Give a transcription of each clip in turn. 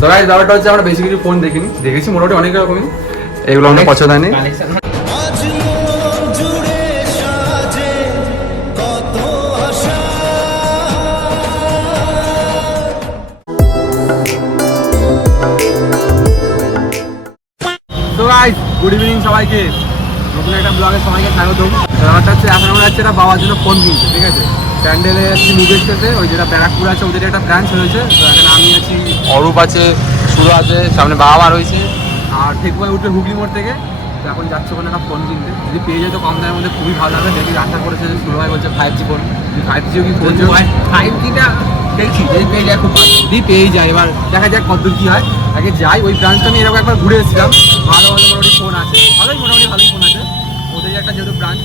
তো গাইস ব্যাপারটা হচ্ছে আমরা বেসিক্যালি ফোন দেখিনি, দেখেছি মোটামুটি অনেক রকমই, এগুলো অনেক পছন্দ হয়নি। তো গাইস গুড ইভিনিং সবাইকে, নতুন একটা ব্লগে সবাইকে স্বাগতম। ব্যাপারটা হচ্ছে এখন আমরা যাচ্ছি একটা বাবার জন্য ফোন কিনতে, ঠিক আছে। প্যান্ডেলে যাচ্ছি মুভি স্পেসে, ওই যেটা ব্যারাকপুর আছে ওদের একটা ব্রাঞ্চ হয়েছে। তো এখানে আমি আছি, অরূপ আছে, সুর আছে, সামনে বাবা রয়েছে, আর ঠিক ভাই উঠে হুগলি মোড় থেকে। তো এখন যাচ্ছে ওখানে একটা ফোন কিনতে, যদি পেয়ে যেত কম দামের মধ্যে খুবই ভালো হবে। দেখি আশা করেছে যে সুর ভাই বলছে 5G ফোন, 5G কি ফোন 5Gটা দেখছি যদি পেয়ে যায় খুব ভালো, যদি পেয়েই যায়। এবার দেখা যাক কতদূর কী হয়, আগে যাই। ওই ব্রাঞ্চটা আমি এরকম একবার ঘুরে এসেছিলাম, ভালো ভালো মোটামুটি ফোন আছে, মোটামুটি ভালোই ফোন আছে ওদের একটা যেহেতু ব্রাঞ্চ।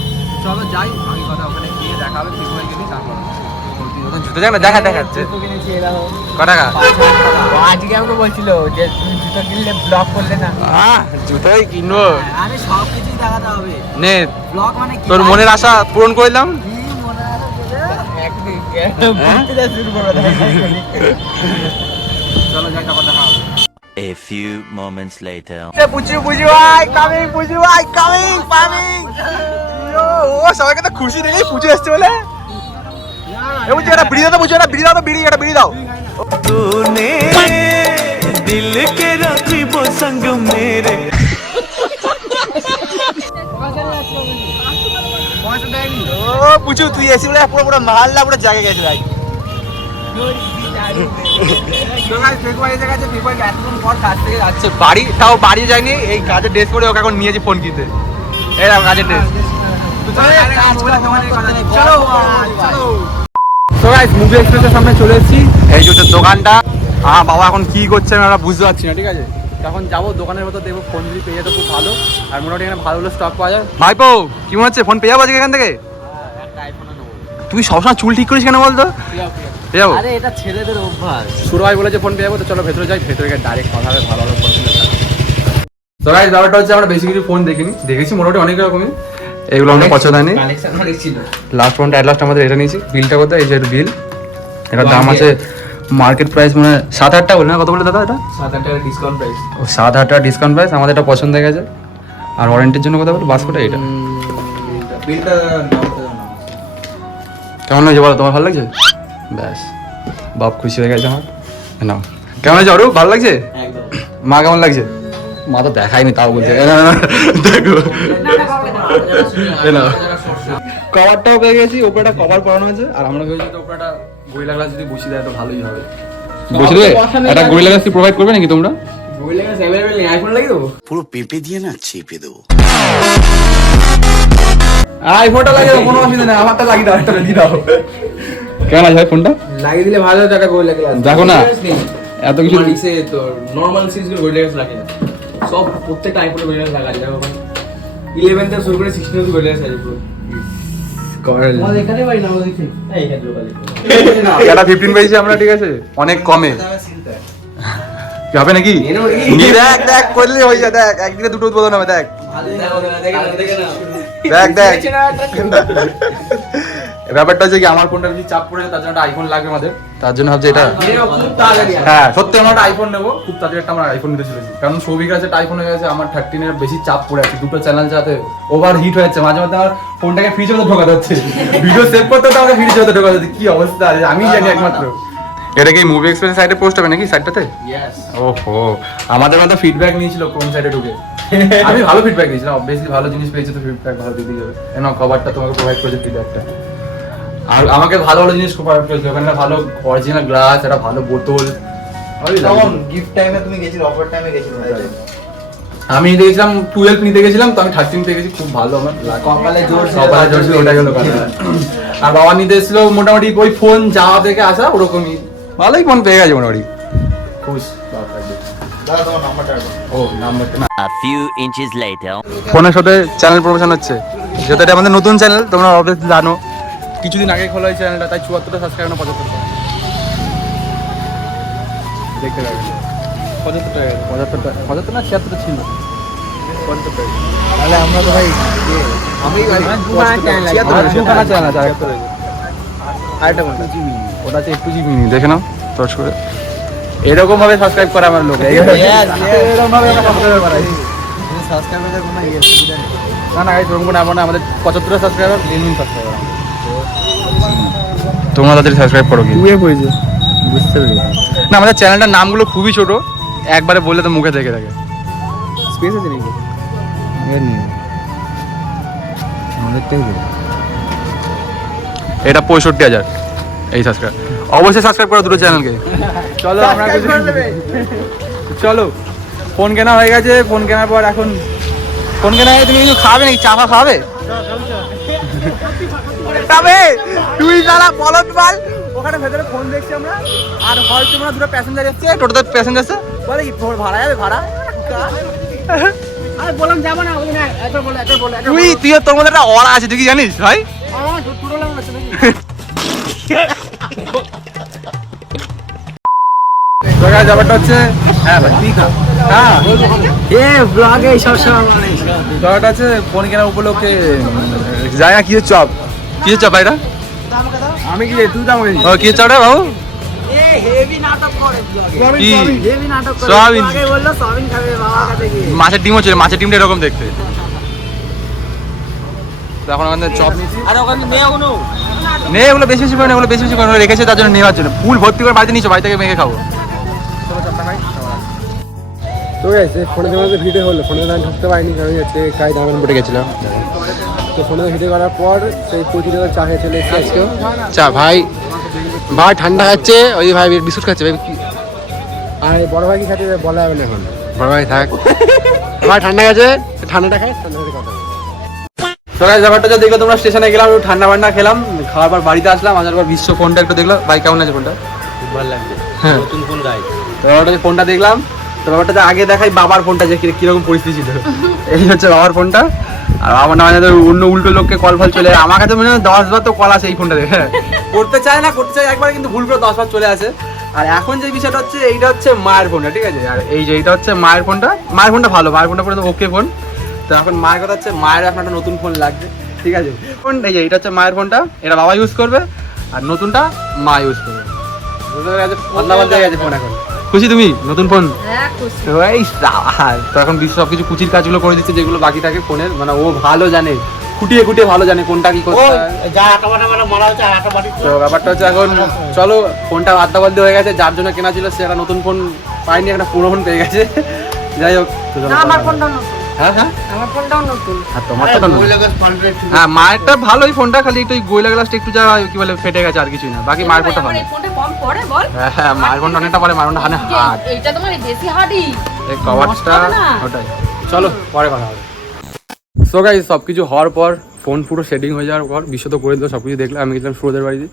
চলো যাই, আমি কথা ওখানে গিয়ে দেখা হবে ঠিক হয়ে গেলি। তারপর জুতো যাক না, দেখাচ্ছে ক টাকা আজকে আমাকে বলছিল যে তুমি জুতো কিনলে ব্লগ করলে না। জুতোই কিনবো, আরে সব কিছুই দেখাতে হবে। নে ব্লগ মানে কি, তোর মনের আশা পূরণ করলাম। চলো যাই, তারপর দেখা হবে। A few moments later. ও সবাইকে তো খুশি দেখে পুজো এসছে বলে বিড়ি দাও, বুঝো না বিড়ি দাও, বিড়ি একটা বিড়ি দাও। तूने दिल के रखिबो संग मेरे ও পুজো তুই এসি বলে পুরো পুরো মালটা পুরো জায়গা গেছে ভাই। বাড়ি তাও বাড়ি যায়নি, এই কাজের ড্রেস পরে ওকে এখন নিয়েছি ফোন কিনতে। এই কাজের ড্রেস। মুভি এক্সপ্রেসের সামনে চলে এসেছি, এই যে দোকানটা। বাবা এখন কি করছে আমরা বুঝতে পারছি না, ঠিক আছে। তখন যাবো দোকানের মতো, দেখবো ফোন যদি পেয়ে যেত খুব ভালো, আর মোটামুটি এখানে ভালো ভালো স্টক পাওয়া যায়। ভাইপো কি মনে হচ্ছে ফোন পেয়ে যাবো আজকে এখান থেকে? তুই সবসময় চুল ঠিক করিস কেন বলতো? পেয়ে যাবো? আরে এটা ছেলেদের অভ্যাস। শুরু হয় বলেছে ফোন পেয়ে যাবো, তো চলো ভেতরে যাই, ভেতরে গিয়ে ডাইরেক্ট কথা হবে, ভালো ভালো ফোন কিনে। তো গাইস ব্যাপারটা হচ্ছে আমরা বেসিক্যালি ফোন দেখিনি, দেখেছি মোটামুটি অনেক রকমই, এগুলো অনেক পছন্দ হয়নি। লাস্ট ফোনটা অ্যাট লাস্ট আমাদের এটা নিয়েছি। বিলটা কত? এই যে বিল, এটার দাম আছে মার্কেট প্রাইস মানে 7,000 টাকা বলে না, কত বলে দাদা এটা? 7,000 টাকা ডিসকাউন্ট প্রাইস। ও 7,000 টাকা ডিসকাউন্ট প্রাইস, আমাদের এটা পছন্দ হয়ে গেছে। আর ওয়ারেন্টির জন্য কথা বলে বাস্কটা এটা বিলটা কেমন হয়েছে বলো? তোমার ভালো লাগছে? ব্যাস, বাপ খুশি হয়ে গেছে আমার। নাও কেমন হয়েছে অরূপ? ভালো লাগছে? একদম। মা কেমন লাগছে? মা তো দেখায়নি তাও বলছে দেখো। কভারটাও পেয়ে গেছি, উপরে একটা কভার পরানো হয়েছে। আর আমরা ভেবেছি তো উপরে একটা গরিলা গ্লাস যদি বসিয়ে দেয় তো ভালোই হবে। বসে দেবে? একটা গরিলা গ্লাস প্রোভাইড করবে নাকি তোমরা? গরিলা গ্লাস अवेलेबल নেই, আইফোন লাগিয়ে দেবো। পুরো পেপে দিয়ে না চেপে দেবো। আইফোনটা লাগিয়ে দাও, কোনো অসুবিধা নেই, আমারটা লাগিয়ে দাও, একটা দিয়ে দাও। কেমন আছে ভাই ফোনটা? লাগিয়ে দিলে ভালো হতো, একটা গরিলা গ্লাস। দেখো না এত কিছু ইসে তো নরমাল সিরিজগুলো গরিলা গ্লাস লাগে না, সব প্রত্যেকটা আইফোনে গরিলা গ্লাস লাগা যায়। দেখো ভাই 11 থেকে শুরু করে 16 অবধি গরিলা গ্লাস আছে পুরো। আমাদের এখানে ভাই না, আমাদের এখানে এইখানে লোকাল এটা 15 পেয়েছি আমরা, ঠিক আছে, অনেক কমে। কি হবে নাকি? দেখ দেখ করলে হয়ে যায়, দেখ একদিনে দুটো উদ্বোধন হবে, দেখ দেখ দেখ। ব্যাপারটা হচ্ছে কি, আমার ফোনটা যদি চাপ পড়ে যায় তার জন্য একটা আইফোন লাগবে আমাদের, তার জন্য ভাবছি এটা। হ্যাঁ সত্যি আমরা একটা আইফোন নেবো খুব তাড়াতাড়ি, একটা আমরা আইফোন নিতে চলেছি। কারণ সৌভিকের কাছে একটা আইফোন হয়ে গেছে, আমার 13 এর বেশি চাপ পড়ে আছে, দুটো চ্যানেল যাতে ওভার হিট হয়ে যাচ্ছে, মাঝে মধ্যে আমার ফোনটাকে ফ্রিজের মধ্যে ঢোকাতে হচ্ছে, ভিডিও সেভ করতে হতে আমাকে ফ্রিজের মধ্যে ঢোকাতে হচ্ছে। কি অবস্থা আমি জানি একমাত্র। এটা কি মুভি এক্সপ্রেস সাইটে পোস্ট হবে নাকি সাইটটাতে? ইয়েস। ওহো, আমাদের মতো ফিডব্যাক নিয়েছিল কোন সাইডে ঢুকে। আমি ভালো ফিডব্যাক দিয়েছিলাম, অবভিয়াসলি ভালো জিনিস পেয়েছি তো ফিডব্যাক ভালো দিতেই হবে। এনো কভারটা তোমাকে প্রোভাইড করেছে ফিডব্যাকটা, আর আমাকে ভালো ভালো জিনিস প্রোভাইড করেছে। ওখানে ভালো অরিজিনাল গ্লাস, একটা ভালো বোতল। তখন গিফট টাইমে তুমি গেছিলে, অফার টাইমে গেছিলে। আমি নিতে গেছিলাম 12 নিতে গেছিলাম, তো আমি 13 নিতে গেছি, খুব ভালো আমার কপালে জোর ছিল, সবাই জোর ছিল, ওটা গেল কথা। আর বাবা নিতে এসেছিল মোটামুটি ওই ফোন যাওয়া থেকে আসা ওরকমই, ভালোই ফোন পেয়ে গেছে মোটামুটি, খুশ। দাদা তোমার নাম্বারটা ও নাম্বারটা না, A few inches later. ফোনের সাথে চ্যানেল প্রমোশন হচ্ছে, যেটা এটা আমাদের নতুন চ্যানেল, তোমরা অবভিয়াসলি জানো, কিছুদিন আগে খোলা হয়েছে চ্যানেলটা, তাই 74টা সাবস্ক্রাইব না 75টা দেখতে পাবেন। 75 না 76টা ছিল, 75 টাকা। তাহলে আমরা তো ভাই আমি দুখানা চ্যানেল আছে, আরেকটা আরেকটা কোনটা? ওটা হচ্ছে একটু জিবি দেখে নাও, টর্চ করে এরকম ভাবে সাবস্ক্রাইব করে আমার লোক এরকম ভাবে আমরা সাবস্ক্রাইব করাই সাবস্ক্রাইবারের কোনো ইয়ে সুবিধা নেই। না না এরকম কোনো এমন না, আমাদের 75 সাবস্ক্রাইবার মিনিমাম সাবস্ক্রাইবার তোমরা তাদের সাবস্ক্রাইব করো কি পড়েছে বুঝতে পেরেছি। না আমাদের চ্যানেলটার নামগুলো খুবই ছোট, একবারে বললে তো মুখে থেকে থাকে। স্পেস আছে নাকি? আমাদেরটাই দেবে। এটা 65,000 এই সাবস্ক্রাইব, অবশ্যই সাবস্ক্রাইব করো দুটো চ্যানেলকে। চলো আমরা চলো ফোন কেনা হয়ে গেছে, ফোন কেনার পর এখন ফোন কেনা হয়ে তুমি কিছু খাবে নাকি, চা ফা খাবে? খাবে তুই সারা বলদ বাল। ওখানে ভেতরে ফোন দেখছি আমরা, আর হয়তো আমরা দুটো প্যাসেঞ্জার এসছে, টোটোতে প্যাসেঞ্জার এসছে, বলে কি ভাড়া যাবে ভাড়া? আমি বললাম যাবো না, বলি না, এত বলে তুইও তোর মধ্যে একটা অরা আছে, তুই কি জানিস ভাই? ছোট লাগলো নাকি? ব্যাপারটা হচ্ছে হ্যাঁ ভাই তুই খা। হ্যাঁ ব্লগে সব সময় ব্যাপারটা হচ্ছে ফোন কেনার উপলক্ষে যায় না, কিসের চপ, কিসের চপ ভাইরা? আমি কি তুই দাম ও কিসের চপ রে বাবু? হেভি নাটক করে ব্লগে, কি হেভি নাটক করে। সোয়াবিন। আগে বললো সোয়াবিন খাবে বাবার কাছে গিয়ে। মাছের ডিমও ছিল, মাছের ডিমটা এরকম দেখতে। তো এখন আমাদের চপ নিয়েছি, আর ওখানে নেও নো নে এগুলো বেশি বেশি করে নে, এগুলো বেশি বেশি করে রেখেছে তার জন্য নেওয়ার জন্য, ফুল ভর্তি করে বাড়িতে নিয়েছো, বাড়ি থেকে মেখে খাবো। তো গেছে ফোনে তোমাদের ভিডিও হলো, ফোনে আমি ঢুকতে পারিনি কারণ হচ্ছে কাজ দাম পড়ে গেছিলাম। তো ফোনে ভিডিও করার পর সেই 25 টাকা চা খেয়ে চলে এসেছি আজকেও। চা ভাই ভাই ঠান্ডা খাচ্ছে, ওই ভাই বিস্কুট খাচ্ছে ভাই। আর এই বড় ভাই কি খাচ্ছে বলা যাবে না এখন, বড় ভাই থাক। ভাই ঠান্ডা গেছে, ঠান্ডাটা খাই, ঠান্ডা খাই কথা। সকাল ব্যাপারটা যা দেখলো তোমরা, স্টেশনে গেলাম, একটু ঠান্ডা বান্না খেলাম, খাওয়ার পর বাড়িতে আসলাম, আসার পর বিশ্ব ফোনটা একটু দেখলাম। ভাই কেমন আছে ফোনটা? খুব ভালো লাগছে, হ্যাঁ নতুন ফোন গাইড। তো ব্যাপারটা যে ফোনটা দেখলাম, তো ব্যাপারটা যে আগে দেখাই বাবার ফোনটা যে কিরকম পরিস্থিতি ছিল। এই হচ্ছে বাবার ফোনটা, আর আমার না মানে অন্য উল্টো লোককে কল ফল চলে, আমার কাছে মনে হয় 10 বার তো কল আসে এই ফোনটা দেখে। করতে চায় না, করতে চাই একবার, কিন্তু ভুল করে 10 বার চলে আসে। আর এখন যে বিষয়টা হচ্ছে, এইটা হচ্ছে মায়ের ফোনটা, ঠিক আছে? আর এই যে এইটা হচ্ছে মায়ের ফোনটা, মায়ের ফোনটা ভালো, মায়ের ফোনটা পুরো ওকে ফোন। তো এখন মায়ের কথা হচ্ছে, মায়ের এখন একটা নতুন ফোন লাগবে, ঠিক আছে? ফোন এই যে এটা হচ্ছে মায়ের ফোনটা, এটা বাবা ইউজ করবে, আর নতুনটা মা ইউজ করবে। বুঝতে পেরে গেছে, বদলা বদলা হয়ে গেছে ফোন এখন। খুশি তুমি নতুন ফোন? হ্যাঁ খুশি। ওই সালা, তো এখন বিশ্ব সবকিছু কুচির কাজগুলো করে দিচ্ছে, যেগুলো বাকি থাকে ফোনের, মানে ও ভালো জানে, খুঁটিয়ে খুঁটিয়ে ভালো জানে কোনটা কি করতে হয়। যা আটাবাটা মারা হচ্ছে আর আটাবাটি তো ব্যাপারটা হচ্ছে এখন চলো, ফোনটা আদ্দাবাদ্দি হয়ে গেছে, যার জন্য কেনা ছিল সে একটা নতুন ফোন পাইনি, একটা পুরো ফোন পেয়ে গেছে। যাই হোক, তো চলো। আমার ফোনটাও নতুন, হ্যাঁ হ্যাঁ, আমার ফোনটাও নতুন। আর তোমারটা তো নতুন। হ্যাঁ মায়েরটা ভালোই ফোনটা, খালি একটু ওই গোয়েলা গ্লাসটা একটু যা কি বলে ফেটে গেছে, আর কিছুই না, বাকি মায়ের ফোনটা ভালো। এই ফোনটা কম পড়ে বল। হ্যাঁ হ্যাঁ, মায়ের ফোনটা অনেকটা পারে, মায়ের ফোনটা হার্ড, এইটা তোমার বেশি হার্ডই। এই কভারটা ওটাই। চলো পরে কথা হবে। সো গাইস, সব কিছু হওয়ার পর, ফোন পুরো সেটিং হয়ে যাওয়ার পর, বিশ্ব তো করে দিল সব কিছু দেখলাম। আমি গেছিলাম সুরদের বাড়িতে,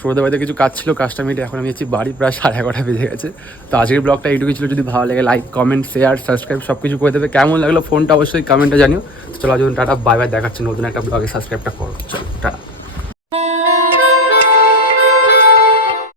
সুরদের বাড়িতে কিছু কাজ ছিল, কাজটা মিটে এখন আমি যাচ্ছি বাড়ি, প্রায় 11:30 বেজে গেছে। তো আজকের ব্লগটা এইটুকুই ছিল, যদি ভালো লাগে লাইক কমেন্ট শেয়ার সাবস্ক্রাইব সব কিছু করে দেবে। কেমন লাগলো ফোনটা অবশ্যই কমেন্টে জানিও। তো চলো আজ টাটা, বাই বাই, দেখাচ্ছি নতুন একটা ব্লগে, সাবস্ক্রাইবটা করো, চলো টাটা।